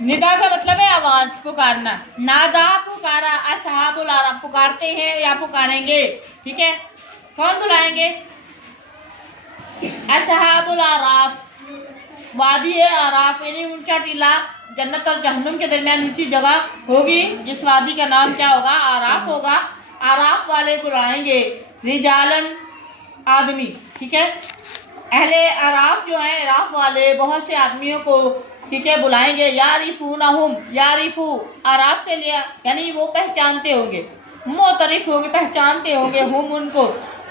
निदा का मतलब है आवाज, पुकारना। नादा पुकारा, असहाबुल आराफ पुकारते हैं या पुकारेंगे। ठीक है, कौन बुलाएंगे? असहाबुल आराफ, वादी आराफ यानी ऊंचा टीला, जन्नत और जहन्नुम के दरमियान ऊंची जगह होगी, जिस वादी का नाम क्या होगा? आराफ होगा। आराफ वाले बुलाएंगे रिजालन, आदमी। ठीक है, अहले आराफ जो है, आराफ वाले बहुत से आदमियों को, ठीक है, बुलाएंगे। यारिफूनहुम, यारिफू आराफ से लिया यानी वो पहचानते होंगे, मोतरिफ होंगे, पहचानते होंगे, हम उनको,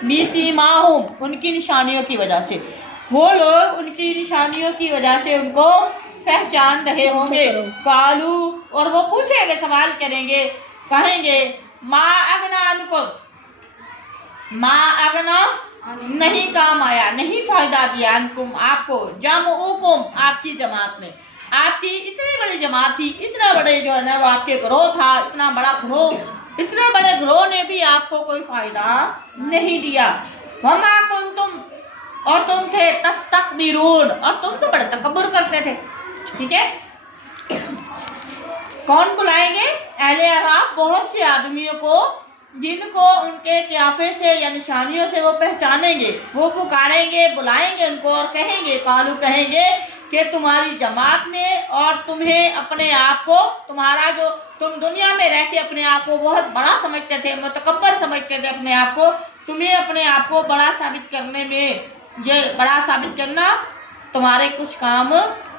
बीसीमाहुम उनकी निशानियों की वजह से, वो लोग उनकी निशानियों की वजह से उनको पहचान रहे होंगे। कालू, और वो पूछेंगे, सवाल करेंगे, कहेंगे मा अगना अनुकुम, मा अगना नहीं काम आया, नहीं फायदा दिया, अनुकुम आपको, जमउकुम आपकी जमात ने, आपकी इतनी बड़ी जमात थी, इतना बड़े जो है ना वो आपके ग्रोह था, इतना बड़ा ग्रोह, इतने बड़े ग्रोह ने भी आपको कोई फायदा नहीं दिया। वमा कुंतुम, और तुम थे तस्तकबिरून, और तुम तो बड़े तकब्बुर करते थे। ठीक है, कौन बुलाएंगे? अहले अराफ बहुत से आदमियों को, जिनको उनके कियाफे से या निशानियों से वो पहचानेंगे, वो पुकारेंगे, बुलाएंगे उनको और कहेंगे, कालू कहेंगे कि तुम्हारी जमात ने और तुम्हें अपने आप को, तुम्हारा जो तुम दुनिया में रह के अपने आप को बहुत बड़ा समझते थे, मुतकब्बर समझते थे अपने आप को, तुम्हें अपने आप को बड़ा साबित करने में, ये बड़ा साबित करना तुम्हारे कुछ काम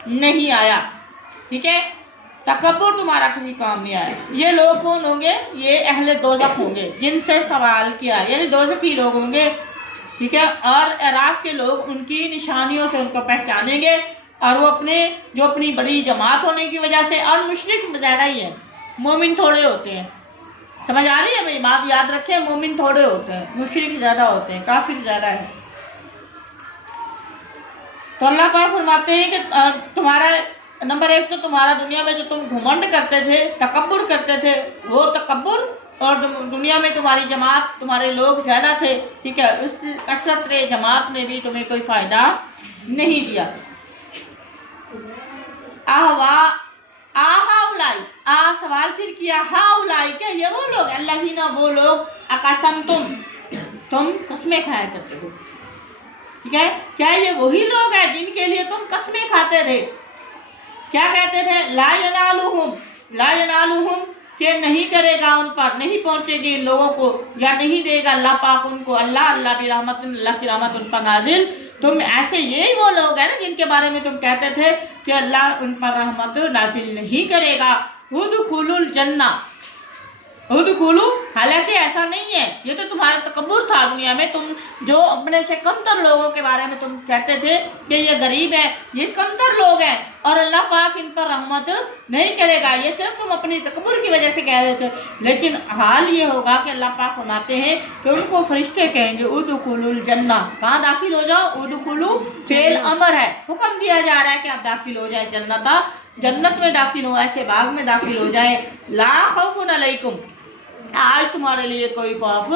नहीं आया। ठीक है, तकब्बुर तुम्हारा किसी काम नहीं आया। ये लोग कौन होंगे? ये अहले दोज़ख होंगे, जिनसे सवाल किया, यानी दोज़खी लोग होंगे। ठीक है, और अराफ के लोग उनकी निशानियों से उनको पहचानेंगे, और वो अपने जो अपनी बड़ी जमात होने की वजह से, और मुशरिक ज़्यादा ही है, मोमिन थोड़े होते हैं। समझ आ रही है भाई? बात याद रखें, मोमिन थोड़े होते हैं, मुशरिक ज़्यादा होते हैं, काफिर ज़्यादा है। तो अल्लाह पाक फरमाते हैं कि तुम्हारा नंबर एक तो तुम्हारा दुनिया में जो तुम घुमंड करते थे, तकब्बुर करते थे, वो तकब्बुर, और दुनिया में तुम्हारी जमात, तुम्हारे लोग ज़्यादा थे। ठीक है, उस कसरत जमात ने भी तुम्हें कोई फ़ायदा नहीं दिया। आहवा आहाउलाई, आ सवाल फिर किया, हाउलाई क्या ये वो लोग, अल्लाह ही ना वो लोग, अकसम तुम कस्में खाया करते थे। ठीक है, क्या ये वही लोग हैं जिनके लिए तुम कस्में खाते थे? क्या कहते थे? ला यनालुहुम के नहीं करेगा उन पर, नहीं पहुंचेगी इन लोगों को, या नहीं देगा अल्लाह पाक उनको, अल्लाह की रहमत, अल्लाह की रहमत उन पर नाजिल। तुम ऐसे, यही वो लोग हैं ना जिनके बारे में तुम कहते थे कि अल्लाह उन पर रहमत नाजिल नहीं करेगा। उदखुलुल जन्ना, उदखुलू, हालांकि ऐसा नहीं है, ये तो तुम्हारा तकब्बुर था दुनिया में, तुम जो अपने से कमतर लोगों के बारे में तुम कहते थे कि ये गरीब है, ये कमतर लोग हैं और अल्लाह पाक इन पर रहमत नहीं करेगा, ये सिर्फ तुम अपनी तकब्बुर की वजह से कह रहे थे। लेकिन हाल ये होगा कि अल्लाह पाक फरमाते हैं कि उनको फरिश्ते कहेंगे उदखुलुल जन्ना, कहाँ दाखिल हो जाओ, उदखुलू फेल अमर है, हुक्म दिया जा रहा है कि आप दाखिल हो जाए जन्नता, जन्नत में दाखिल हो, ऐसे बाग में दाखिल हो जाए। ला खौफुन अलैकुम, आज तुम्हारे लिए कोई खौफ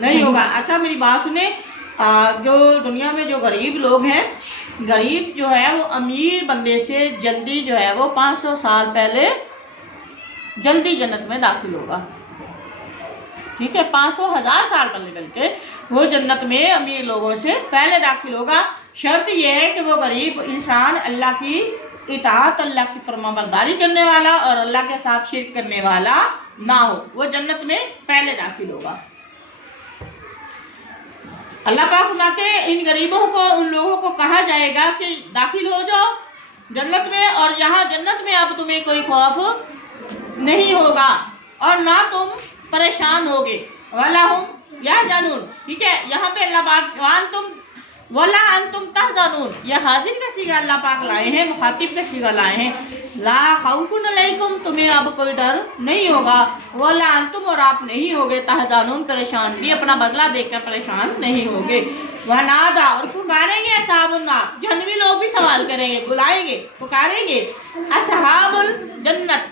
नहीं होगा। अच्छा मेरी बात सुने, जो दुनिया में जो गरीब लोग हैं, गरीब जो है वो अमीर बंदे से जल्दी जो है वो 500 साल पहले जल्दी जन्नत में दाखिल होगा। ठीक है, 500,000 साल पहले बल्कि वो जन्नत में अमीर लोगों से पहले दाखिल होगा। शर्त यह है कि वो गरीब इंसान अल्लाह की इताअत, अल्लाह की फरमाबरदारी करने वाला और अल्लाह के साथ शिर्क करने वाला ना हो, वो जन्नत में पहले दाखिल होगा। अल्लाह पाक फरमाते हैं इन गरीबों को, उन लोगों को कहा जाएगा कि दाखिल हो जाओ जन्नत में, और यहाँ जन्नत में अब तुम्हें कोई खौफ नहीं होगा और ना तुम परेशान होगे। वाला हुम या जानून, ठीक है, यहाँ पे अल्लाह पाक वान तुम वला अंतुम तहज़नून, यह हाजिर का सीगा अल्लाह पाक लाए हैं, मुखातिब का सीगा लाए हैं। ला खौफुन अलैकुम, तुम्हें अब कोई डर नहीं होगा, वला अंतुम, और आप नहीं होगे, तहज़नून परेशान भी, अपना बदला देखकर परेशान नहीं होगे। वनादा, और पुकारेंगे असहाबुन नार, जहन्नमी लोग भी सवाल करेंगे, बुलाएंगे, पुकारेंगे असहाबुल जन्नत,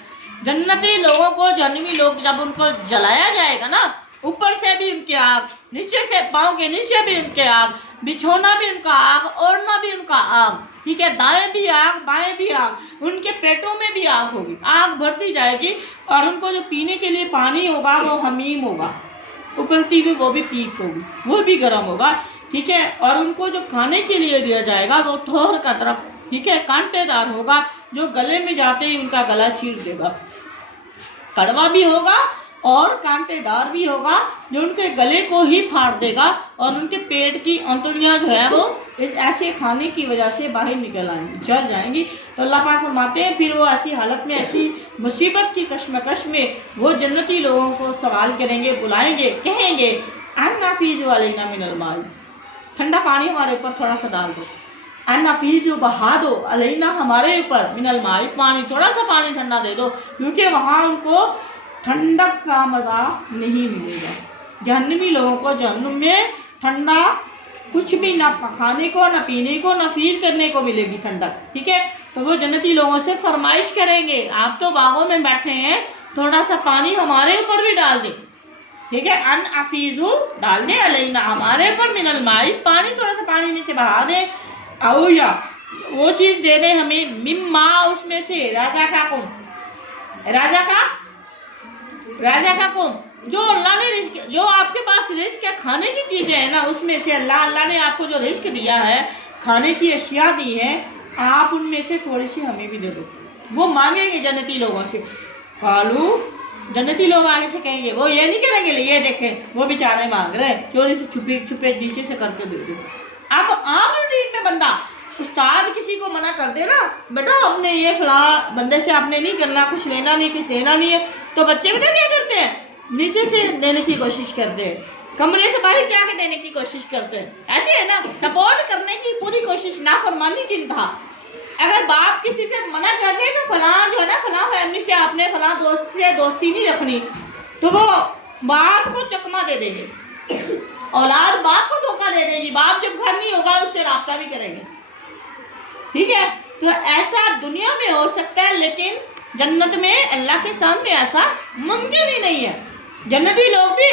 जन्नती लोगों को, जहन्नमी लोग जब उनको जलाया जाएगा ना, ऊपर से भी उनकी आग, नीचे से पाँव के नीचे भी उनके आग, बिछोना भी उनका आग, ओढ़ना भी उनका आग, ठीक है, दाएं भी आग बाएं भी आग, उनके पेटों में भी आग होगी, आग भरती जाएगी। और उनको जो पीने के लिए पानी होगा वो हमीम होगा, उबलती हुई वो भी पीप होगी, वो भी गर्म होगा। ठीक है, और उनको जो खाने के लिए दिया जाएगा वो थोर का तरफ, ठीक है, कांटेदार होगा, जो गले में जाते ही उनका गला चीर देगा। कड़वा भी होगा और कांटेदार भी होगा, जो उनके गले को ही फाड़ देगा और उनके पेट की अंतड़ियां जो है वो इस ऐसे खाने की वजह से बाहर निकल आएंगी, जल जाएंगी। तो अल्लाह पाक फरमाते हैं फिर वो ऐसी हालत में, ऐसी मुसीबत की कश्मकश में वो जन्नती लोगों को सवाल करेंगे, बुलाएंगे, कहेंगे अन्ना फीज़ु अलैना मिनल माई, ठंडा पानी हमारे ऊपर थोड़ा सा डाल दो, अन्ना फीज़ु बहा दो अलैना हमारे ऊपर मिनल माई, पानी थोड़ा सा पानी ठंडा दे दो, क्योंकि वहाँ उनको ठंडक का मज़ा नहीं मिलेगा। जहन्नमी लोगों को जहन्नुम में ठंडा कुछ भी ना खाने को, ना पीने को, ना फील करने को मिलेगी ठंडक। ठीक है, तो वो जन्नती लोगों से फरमाइश करेंगे, आप तो बागों में बैठे हैं, थोड़ा सा पानी हमारे ऊपर भी डाल दें। ठीक है, अन अफीजू डाल दें अलैना हमारे ऊपर मिनल माई, पानी थोड़ा सा पानी में से बहा दें, आओ या वो चीज़ दे दें हमें मिम्मा, उसमें से राजा का कुम, राजा का कुम, जो अल्लाह ने रिस्क, जो आपके पास रिस्क है, खाने की चीज़ें हैं ना, उसमें से अल्लाह ने आपको जो रिस्क दिया है, खाने की अशिया दी है, आप उनमें से थोड़ी सी हमें भी दे दो। वो मांगेंगे जन्नती लोगों से, कालू जन्नती लोग आगे से कहेंगे, वो ये नहीं करेंगे ये देखें वो बेचारे मांग रहे हैं, चोरी से छुपे छुपे नीचे से करके दे दो। अब आम रूटीन में बंदा, उस्ताद किसी को मना कर दे ना, बेटा आपने ये फला बंदे से आपने नहीं करना, कुछ लेना नहीं, कुछ देना नहीं है, तो बच्चे पता क्या करते हैं, नीचे से देने की कोशिश करते हैं, कमरे से बाहर जाके देने की कोशिश करते हैं। ऐसे है ना, सपोर्ट करने की पूरी कोशिश, नाफरमानी की इंतहा। अगर बाप किसी से मना कर दे तो फला जो है ना, फला फैमिली से आपने फला दोस्त से दोस्ती नहीं रखनी, तो वो बाप को चकमा दे देंगे, औलाद बाप को धोखा दे देगी, बाप जब घर नहीं होगा उससे राब्ता भी करेंगे। ठीक है, तो ऐसा दुनिया में हो सकता है, लेकिन जन्नत में अल्लाह के सामने ऐसा मुमकिन ही नहीं है। जन्नती लोग भी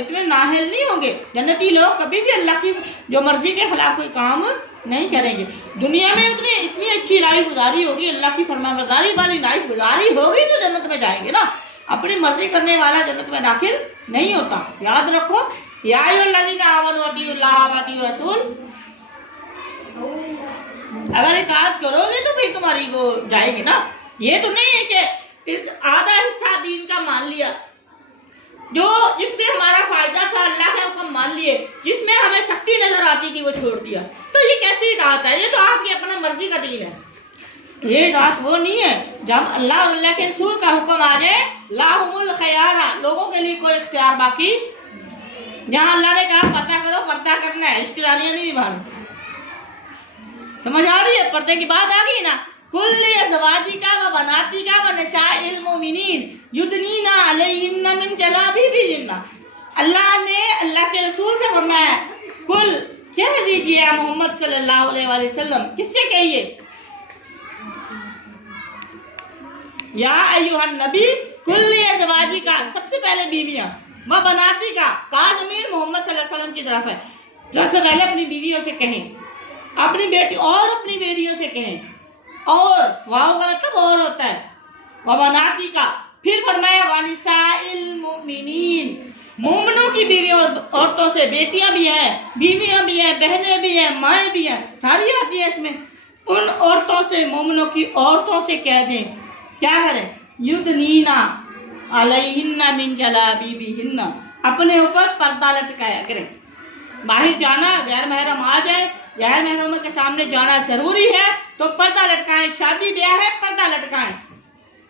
इतने नाहल नहीं होंगे, जन्नती लोग कभी भी अल्लाह की जो मर्जी के खिलाफ कोई काम नहीं करेंगे। दुनिया में इतनी अच्छी लाइफ गुजारी होगी, अल्लाह की फरमाबरदारी वाली लाइफ गुजारी होगी तो जन्नत में जाएंगे ना, अपनी मर्जी करने वाला जन्नत में दाखिल नहीं होता। याद रखो, या अय्युहल्लज़ीना आमनू अतीउल्लाह व अतीउर रसूल, अगर इताअत करोगे तो भाई तुम्हारी वो जाएगी ना। ये तो नहीं है कि आधा हिस्सा दीन का मान लिया, जो जिसमें हमारा फायदा था अल्लाह के हुक्म मान लिए, जिसमें हमें सख्ती नजर आती थी वो छोड़ दिया, तो ये कैसी इताअत है? ये तो आपकी अपना मर्जी का दीन है। ये इताअत वो नहीं है जब अल्लाह और अल्लाह के रसूल का हुक्म आ जाए, लाहुमुल खयारा, लोगों के लिए कोई इख्तियार बाकी, जहाँ अल्लाह ने कहा पर्दा करो, पर्दा करना है, रिश्तेदारियां नहीं निभानी। समझ आ रही है? पर्दे की बात आ गई ना। कुल्ली अज़वाजिका व बनातिका व निसाइल मोमिनीन युदनीना अलैहिन्ना मिन जलाबिबिहिन्ना। अल्लाह ने अल्लाह के रसूल से फरमाया, कुल कह दीजिए मोहम्मद सल्लल्लाहु अलैहि वसल्लम, किससे कहिए, या अय्युहन नबी कुल्ली अज़वाजिका, सबसे पहले बीवियां, व बनातिका, का ज़मीर मोहम्मद सल्लल्लाहु अलैहि वसल्लम की तरफ है, सबसे पहले अपनी बीवियों से कहें, अपनी बेटी और अपनी बेटियों से कहें, और वाव का मतलब और होता है, वबनाती का, फिर फरमाया वनिसाइल मुमिनीन, मोमिनों की बीवियों औरतों से, बेटियां भी हैं, बीवियां भी हैं, बहनें भी हैं, माएँ भी हैं, सारी आती है इसमें। उन औरतों से, मोमिनों की औरतों से कह दें, क्या करें, युदनीना अलैहिन्ना मिन जलाबिबिहिन्ना, अपने ऊपर पर्दा लटकाया करें। बाहर जाना, गैर महरम आ जाए, गैर महरम के सामने जाना जरूरी है तो पर्दा लटकाएं, शादी ब्याह है पर्दा लटकाएं।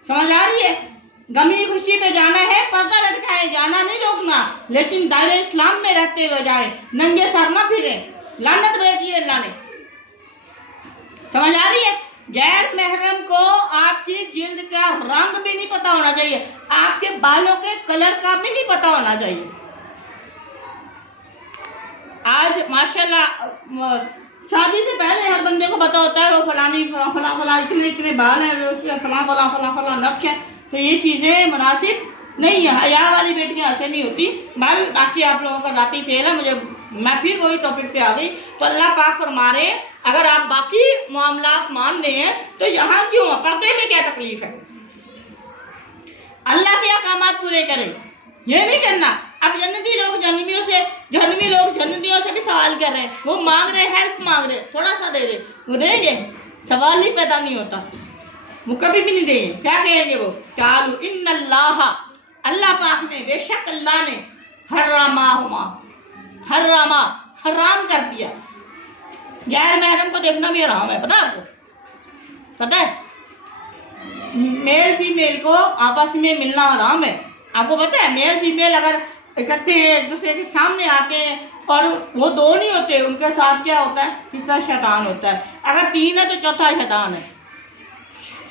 समझ आ रही है? गमी खुशी पे जाना है पर्दा लटकाएं, जाना नहीं रोकना, लेकिन दायरे इस्लाम में रहते हुए जाएं, नंगे सर न फिरे, लानत भेजी है अल्लाह ने। समझ आ रही है? गैर महरम को आपकी जिल्द का रंग भी नहीं पता होना चाहिए, आपके बालों के कलर का भी नहीं पता होना चाहिए। आज माशाल्लाह शादी से पहले हर बंदे को पता होता है वो फलानी फला फला इतने इतने बाल हैं, उससे फला फला फला फला नक्श है, तो ये चीज़ें मुनासिब नहीं है। हया वाली बेटियां ऐसे नहीं होती। बाकी आप लोगों का जाती फेल है। मैं फिर वही टॉपिक पे आ गई। तो अल्लाह पाक फरमा रहे अगर आप बाकी मामलात मान रहे हैं तो यहाँ क्यों, पर्दे में क्या तकलीफ है? अल्लाह के अहकामात पूरे करें, ये नहीं करना। अब जन्नती लोग जन्नतियों से भी सवाल कर रहे हैं, वो मांग रहे, हेल्प मांग रहे, थोड़ा सा दे दे, वो देंगे? सवाल ही पैदा नहीं होता, वो कभी भी नहीं देंगे। क्या कहेंगे वो? चालू इन्नल्लाह, अल्लाह पाक ने, बेशक अल्लाह ने हराम कर दिया। गैर महरम को देखना भी हराम है, पता है आपको? पता है मेल फीमेल को आपस में मिलना हराम है, आपको पता है? मेल फीमेल अगर इकट्ठे एक दूसरे के सामने आते हैं और वो दो नहीं होते, उनके साथ क्या होता है? तीसरा शैतान होता है। अगर तीन है तो चौथा शैतान है।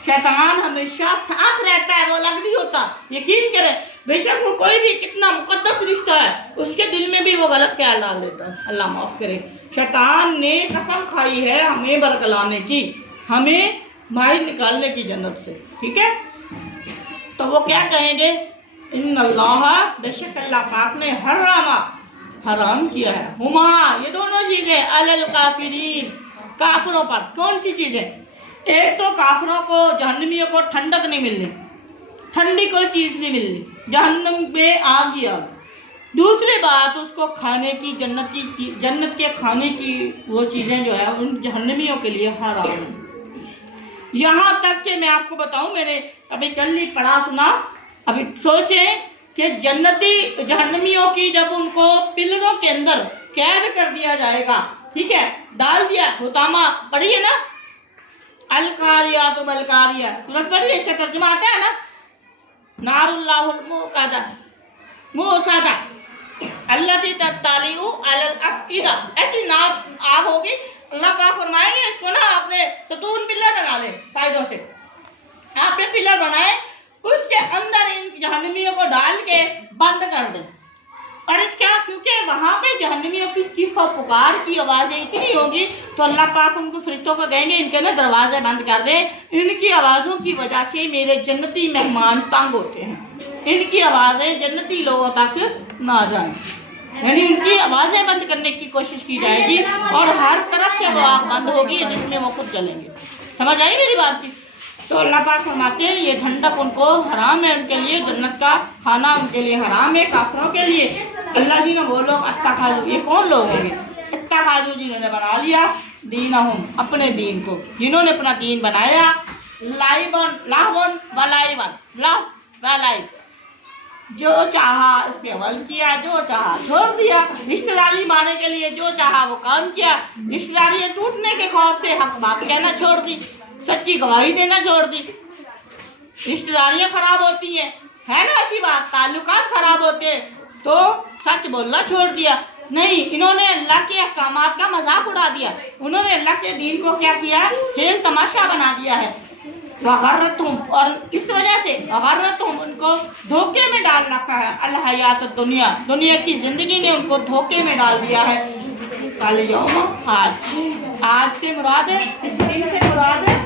शैतान हमेशा साथ रहता है, वो अलग नहीं होता, यकीन करें। बेशक वो कोई भी कितना मुकद्दस रिश्ता है, उसके दिल में भी वो गलत ख्याल डाल देता है। अल्लाह माफ करे। शैतान ने कसम खाई है हमें बरगलाने की, हमें बाहर निकालने की जन्नत से, ठीक है? तो वो क्या कहेंगे? इन्नल्लाह, बेशक अल्लाह पाक ने हराम किया है, हुमा, ये दोनों चीजें, अलल काफिरीन, काफिरों पर। कौन सी चीजें? एक तो काफिरों को, जहन्नमियों को ठंडक नहीं मिलनी, ठंडी कोई चीज नहीं मिलनी, जहन्नम में आग ही आग। दूसरी बात, उसको खाने की, जन्नत के खाने की वो चीजें जो है उन जहन्नमियों के लिए हराम है। यहाँ तक कि मैं आपको बताऊं, मैंने अभी कल ही पढ़ा सुना, अभी सोचें कि जहन्नमियों की जब उनको पिलरों के अंदर कैद कर दिया जाएगा, ठीक है, डाल दिया, हुतामा पढ़िए ना, अलकारिया तो बलकारिया सूरत पढ़िए, इसका तर्जुमा आता है ना, नारुल्लाहुल मुक़द्दा मुसादा अल्लती तत्तालिउ अलल अफ़ीदा, ऐसी नाक आग होगी। अल्लाह पाक फरमाएंगे इसको ना आपने सतून पिलर बना ले, साइडों से आपने पिलर बनाए, उसके अंदर इन जहन्नमियों को डाल के बंद कर दे। और इसका क्योंकि वहां पे जहन्नमियों की चीख और पुकार की आवाजें इतनी होगी, तो अल्लाह पाक उनको फरिश्तों को कहेंगे इनके ना दरवाजे बंद कर दे, इनकी आवाजों की वजह से मेरे जन्नती मेहमान तंग होते हैं, इनकी आवाजें जन्नती लोगों तक ना जाए। यानी उनकी आवाजें बंद करने की कोशिश की जाएगी और हर तरफ से वो आग बंद होगी जिसमें वो खुद जलेंगे। समझ आई मेरी बात की? तो अल्लाह पाक फरमाते हैं ये ठंडक उनको हराम है, उनके लिए जन्नत का खाना उनके लिए हराम है, काफिरों के लिए। अल्लाह जी ने वो लोग अत्ताखाजू, ये कौन लोग होंगे? अत्ताखाजू, जिन्होंने बना लिया दीनहुम, अपने दीन को, जिन्होंने अपना दीन बनाया, लाहवन वलाइब, जो चाहा इस पे अमल किया, जो चाहा छोड़ दिया। रिश्तेदारी माने के लिए जो चाहा वो काम किया, रिश्तेदारी टूटने के खौफ से हक बात कहना छोड़ दी, सच्ची गवाही देना छोड़ दी। रिश्तेदारियां खराब होती हैं, है ना ऐसी बात, ताल्लुकात खराब होते तो सच बोलना छोड़ दिया। नहीं, इन्होंने अल्लाह के अहकामात का मजाक उड़ा दिया, उन्होंने अल्लाह के दीन को क्या किया? खेल तमाशा बना दिया है। वगर्रतुम, और इस वजह से वगर्रतुम, उनको धोखे में डाल रखा है। अल हयात दुनिया, दुनिया की जिंदगी ने उनको धोखे में डाल दिया है। कल यौम, आज से मुराद है, इस दिन से मुराद है,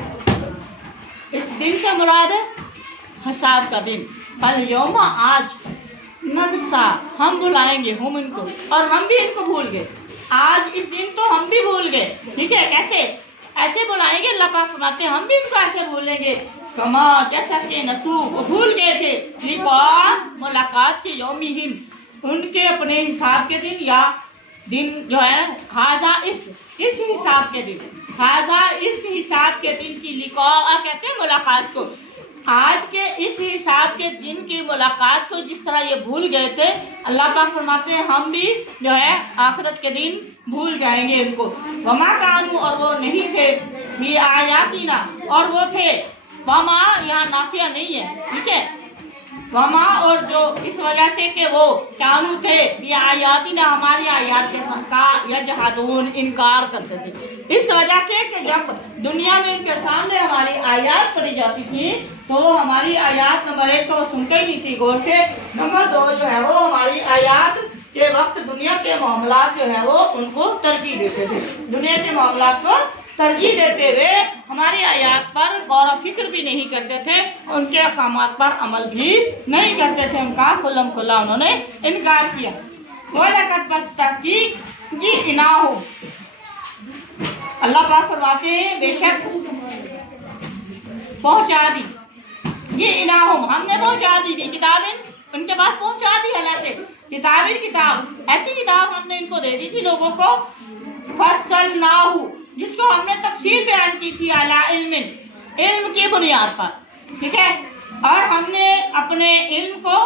इस दिन से मुराद है हिसाब का दिन। कल यौम, आज, ननसा, हम भुलाएंगे, हम इनको, और हम भी इनको भूल गए। आज इस दिन तो हम भी भूल गए, ठीक है? कैसे? ऐसे बुलाएंगे, अल्लाह पाक फरमाते हैं हम भी इनको ऐसे भूलेंगे, कमा, जैसा कि नसू, वो भूल गए थे, लिक़ा मुलाकात के यौमिहिम, उनके अपने हिसाब के दिन, या दिन जो है हाजा, इस हिसाब के दिन, हाजा इस हिसाब के दिन की, लिक़ा कहते हैं मुलाकात को। आज के इस हिसाब के दिन की मुलाकात को जिस तरह ये भूल गए थे, अल्लाह पाक फरमाते हैं हम भी जो है आखिरत के दिन भूल जाएंगे इनको। वमा कानू, और वो नहीं थे, ये आयातीना, और वो थे, वमा यहाँ नाफिया नहीं है, ठीक है? वमा, और जो इस वजह से कि वो कानू थे, ये आयातीना, हमारी आयात के साथ यजहदून, इनकार करते थे। इस वजह के कि जब दुनिया में इनके सामने हमारी आयात पढ़ी जाती थी तो वो हमारी आयात नंबर 1 तो सुनते ही नहीं थी गौर से, नंबर 2 जो है वो हमारी आयात के वक्त दुनिया के मामलात जो है वो उनको तरजीह देते थे, दुनिया के मामलात को तरजीह देते हुए हमारी आयात पर गौर व फिक्र भी नहीं करते थे, उनके अहकामात पर अमल भी नहीं करते थे, उनका खुल्लम खुल्ला उन्होंने इनकार किया। वो लगत बस तहकीक जी इना हो, अल्लाह पाक फरमाते हैं बेशक पहुंचा दी ये इलाहुम, हमने पहुंचा दी भी किताबें, उनके पास पहुंचा दी अल्लाह से किताबें, किताब ऐसी किताब हमने इनको दे दी थी लोगों को, फस्सलनाहु, जिसको हमने तफसील बयान की थी अला इल्मिन, इल्म की बुनियाद पर, ठीक है। और हमने अपने इल्म को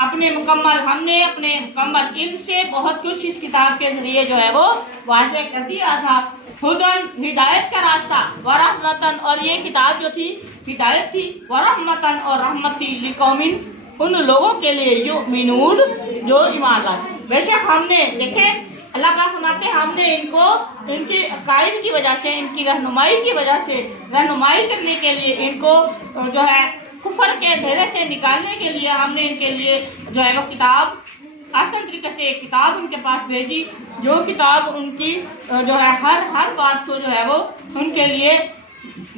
अपने मुकम्मल इल्म से बहुत कुछ इस किताब के जरिए जो है वो वाज़े कर दिया था। हुदन, हिदायत का रास्ता, व रहमतन, और ये किताब जो थी हिदायत थी, व रहमतन, और रहमत थी, लिकौमिन, उन लोगों के लिए युमिनून, जो ईमान लाए। बेशक हमने देखे अल्लाह पाक फरमाते हमने इनको इनकी अकायद की वजह से, इनकी रहनुमाई की वजह से, रहनुमाई करने के लिए, इनको जो है कुफर के अंधेरे से निकालने के लिए हमने इनके लिए जो है वो किताब, आसान तरीके से एक किताब उनके पास भेजी, जो किताब उनकी जो है हर बात को जो है वो उनके लिए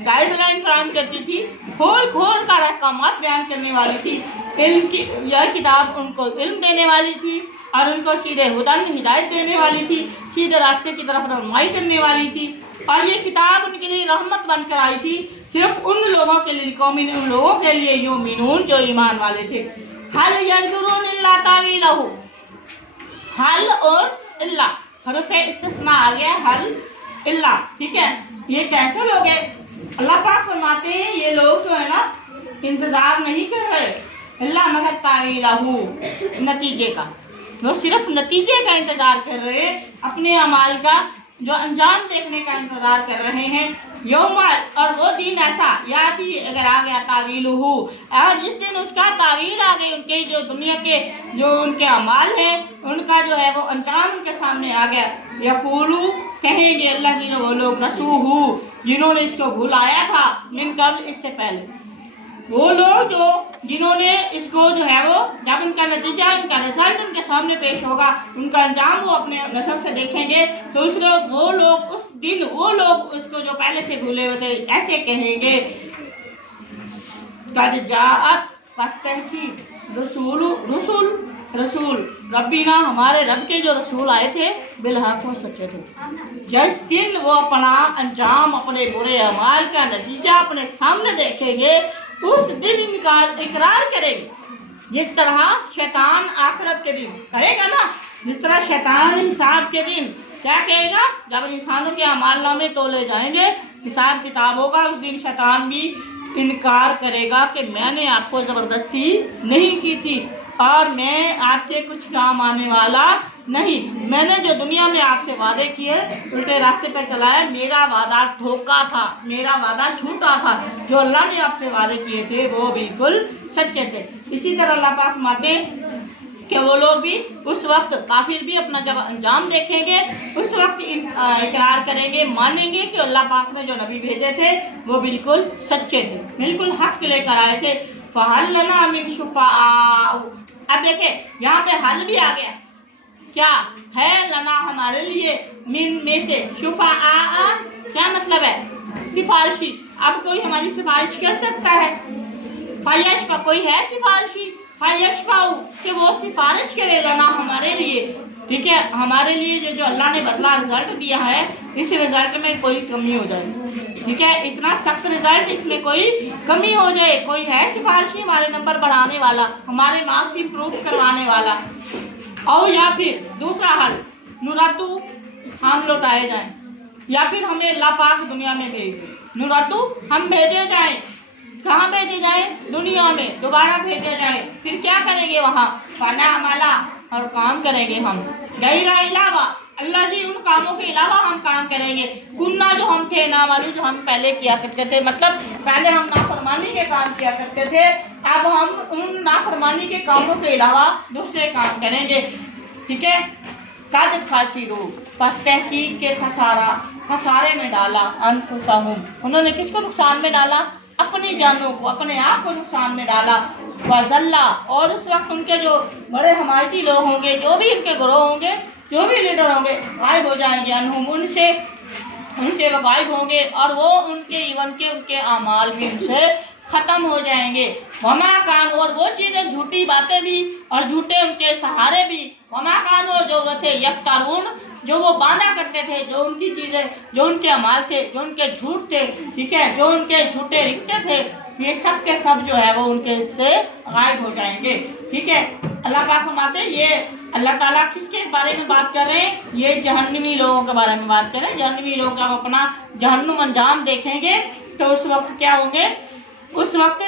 गाइडलाइन फराहम करती थी, खोल कर अहकामात बयान करने वाली थी। इल्म की यह किताब उनको इल्म देने वाली थी और उनको सीधे हुदन, हिदायत देने वाली थी, सीधे रास्ते की तरफ रहनुमाई करने वाली थी। और ये किताब उनके लिए रहमत बनकर आई थी, सिर्फ उन लोगों के लिए, कौमिन, उन लोगों के लिए युमिनून, जो ईमान वाले थे। हल यंजुरून इल्ला तावीलहु, हल और इल्ला हरफ इस्तिस्ना आ गया, हल इल्ला, ठीक है। ये कैसे लोग हैं? अल्लाह पाक फरमाते हैं ये लोग जो है ना इंतजार नहीं कर रहे इल्ला मगर तावीलहु, नतीजे का, वो सिर्फ नतीजे का इंतजार कर रहे हैं, अपने अमाल का जो अंजाम देखने का इंतजार कर रहे हैं। यौम, और वो दिन ऐसा याती, अगर आ गया तावीलुहु, और जिस दिन उसका तावील आ गई, उनके जो दुनिया के जो उनके अमाल है उनका जो है वो अंजाम उनके सामने आ गया, यकूलू, कहेंगे अल्लाह जी ने वो लोग नसूहु, जिन्होंने इसको भुलाया था, मिन कब्ल, इससे पहले, वो लोग जो जिन्होंने इसको जो है वो जब उनका नतीजा, उनका रिजल्ट उनके सामने पेश होगा, उनका अंजाम वो अपने नजर से देखेंगे, तो उस लोग वो लोग उस दिन वो लोग उसको जो पहले से भूले हुए थे ऐसे कहेंगे, कद जाअत, फस्तहकीक, रसूल रब्बीना, हमारे रब के जो रसूल आए थे, बिलहक, वो सच्चे थे। जिस दिन वो अपना अंजाम, अपने बुरे अमाल का नतीजा अपने सामने देखेंगे, उस दिन इकरार करेंगे, जिस तरह शैतान आखिरत के दिन करेगा ना, जिस तरह शैतान हिसाब के दिन क्या कहेगा, जब इंसानों के अमाल नामे तोले जाएंगे, हिसाब किताब होगा, उस दिन शैतान भी इनकार करेगा कि मैंने आपको ज़बरदस्ती नहीं की थी और मैं आपके कुछ काम आने वाला नहीं, मैंने जो दुनिया में आपसे वादे किए उल्टे रास्ते पर चलाया, मेरा वादा धोखा था, मेरा वादा झूठा था, जो अल्लाह ने आपसे वादे किए थे वो बिल्कुल सच्चे थे। इसी तरह अल्लाह पाक फरमाते कि वो लोग भी उस वक्त, काफिर भी अपना जब अंजाम देखेंगे उस वक्त इकरार करेंगे, मानेंगे कि अल्लाह पाक ने जो नबी भेजे थे वो बिल्कुल सच्चे थे, बिल्कुल हक लेकर आए थे। फहल लना मिन शुफाअ, अब देखे यहाँ पे हल भी आ गया, क्या है लना, हमारे लिए, मिन, में से, शुफाअ क्या मतलब है, सिफारिशी। अब कोई हमारी सिफारिश कर सकता है, फयशफा, कोई है सिफारिशी, फयशफाउ, कि वो सिफारिश करे लना, हमारे लिए, ठीक है, हमारे लिए जो अल्लाह ने बदला रिजल्ट दिया है, इस रिजल्ट में कोई कमी हो जाए, ठीक है, इतना सख्त रिजल्ट, इसमें कोई कमी हो जाए, कोई है सिफारिशी हमारे नंबर बढ़ाने वाला, हमारे मार्क्स इंप्रूव करवाने वाला, और या फिर दूसरा हल, नुरातु, हम लौटाए जाएं, या फिर हमें अल्लाह पाक दुनिया में भेज दे, नुरातु, हम भेजे जाएं, कहाँ भेजे जाए, दुनिया में दोबारा भेजे जाए, फिर क्या करेंगे वहाँ, फना अमला, और काम करेंगे हम, गैरा इलावा, अल्लाह जी उन कामों के अलावा हम काम करेंगे, कुन्ना, जो हम थे, ना मालूम, जो हम पहले किया करते थे, मतलब पहले हम नाफरमानी के काम किया करते थे, अब हम उन नाफरमानी के कामों के अलावा दूसरे काम करेंगे, ठीक है। कद खासिरू, बस तहकीक के खसारे में डाला, अनफुसहुम, उन्होंने किसको नुकसान में डाला, अपनी जानों को, अपने आप को नुकसान में डाला, वज़ल्ला, और उस वक्त उनके जो बड़े हमायती लोग होंगे, जो भी उनके ग्रोह होंगे, जो भी लीडर होंगे, गायब हो जाएंगे, अनहुम, उनसे वो गायब होंगे, और वो उनके इवन के उनके अमाल भी उनसे खत्म हो जाएंगे। वमा कान, और वो चीज़ें, झूठी बातें भी और झूठे उनके सहारे भी वमा कानो, जो वो थे यफ्तारून, जो वो बांधा करते थे, जो उनकी चीजें, जो उनके अमाल थे, जो उनके झूठ थे, ठीक है, जो उनके झूठे रिश्ते थे, ये सब के सब जो है वो उनके से गायब हो जाएंगे। ठीक है, अल्लाह पाक फरमाते हैं, ये अल्लाह ताला किसके बारे में बात कर रहे हैं? ये जहन्नमी लोगों के बारे में बात कर रहे हैं। जहन्नमी लोग जब अपना जहन्नुम अंजाम देखेंगे तो उस वक्त क्या होंगे? उस वक्त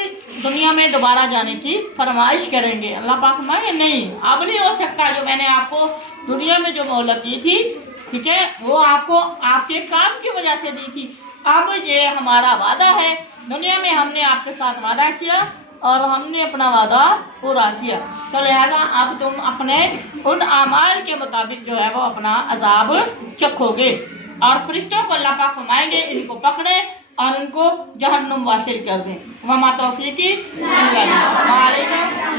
दुनिया में दोबारा जाने की फरमाइश करेंगे। अल्लाह पाक फरमाएंगे नहीं, अब नहीं हो सकता। जो मैंने आपको दुनिया में जो मोहलत दी थी, ठीक है, वो आपको आपके काम की वजह से दी थी। अब ये हमारा वादा है, दुनिया में हमने आपके साथ वादा किया और हमने अपना वादा पूरा किया, तो लिहाजा अब तुम अपने उन अमाल के मुताबिक जो है वो अपना अजाब चखोगे। और फरिश्तों को अल्लाह पाक फरमाएंगे इनको पकड़े और इनको जहन्नुम वासिल कर दें। वमा तौफीकी इल्ला बिल्लाह।